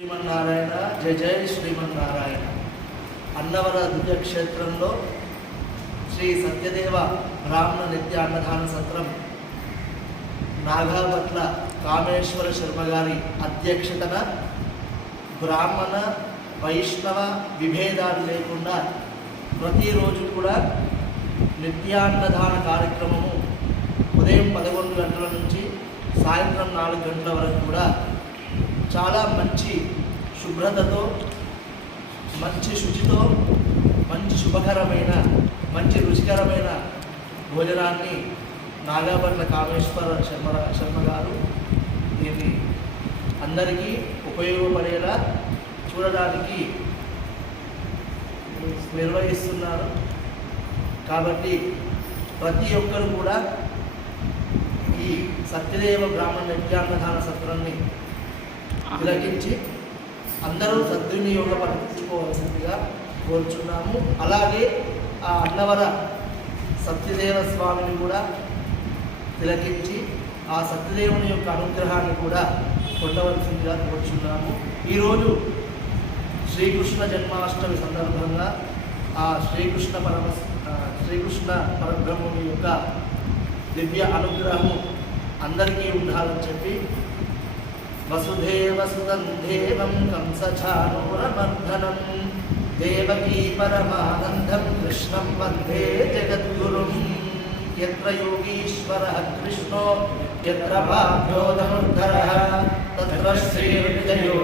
శ్రీమన్నారాయణ జయ జయ శ్రీమన్నారాయణ. అన్నవర దివ్యక్షేత్రంలో క్షేత్రంలో శ్రీ సత్యదేవ బ్రాహ్మణ నిత్య అన్నదాన సత్రం. నాగాపట్ల కామేశ్వర శర్మ గారి అధ్యక్షతన బ్రాహ్మణ వైష్ణవ విభేదాలు లేకుండా ప్రతిరోజు కూడా నిత్యాన్నదాన కార్యక్రమము ఉదయం పదకొండు గంటల నుంచి సాయంత్రం నాలుగు గంటల వరకు కూడా చాలా మంచి శుభ్రతతో మంచి శుచితో మంచి శుభకరమైన మంచి రుచికరమైన భోజనాన్ని నాగాపట్ల కామేశ్వర శర్మ శర్మ గారు దీన్ని అందరికీ ఉపయోగపడేలా చూడడానికి నిర్వహిస్తున్నారు. కాబట్టి ప్రతి ఒక్కరు కూడా ఈ సత్యదేవ బ్రాహ్మణ నిత్యాన్నదాన సత్రాన్ని విలకించి అందరూ సద్వినియోగపరచుకోవాల్సిందిగా కోరుచున్నాము. అలాగే ఆ అన్నవర సత్యదేవ స్వామిని కూడా తిలకించి ఆ సత్యదేవుని యొక్క అనుగ్రహాన్ని కూడా పొందవలసిందిగా కోరుచున్నాము. ఈరోజు శ్రీకృష్ణ జన్మాష్టమి సందర్భంగా ఆ శ్రీకృష్ణ పరమ శ్రీకృష్ణ పరబ్రహ్ముని యొక్క దివ్య అనుగ్రహము అందరికీ ఉండాలని చెప్పి వసుదేవ సుతం దేవం కంసచానూరమర్దనం దేవకీ పరమానందం కృష్ణం వందే జగద్గురుం యత్ర యోగీశ్వర కృష్ణో యత్ర భాగ్యోధనుర్ధర తత్ర శ్రీర్విజయో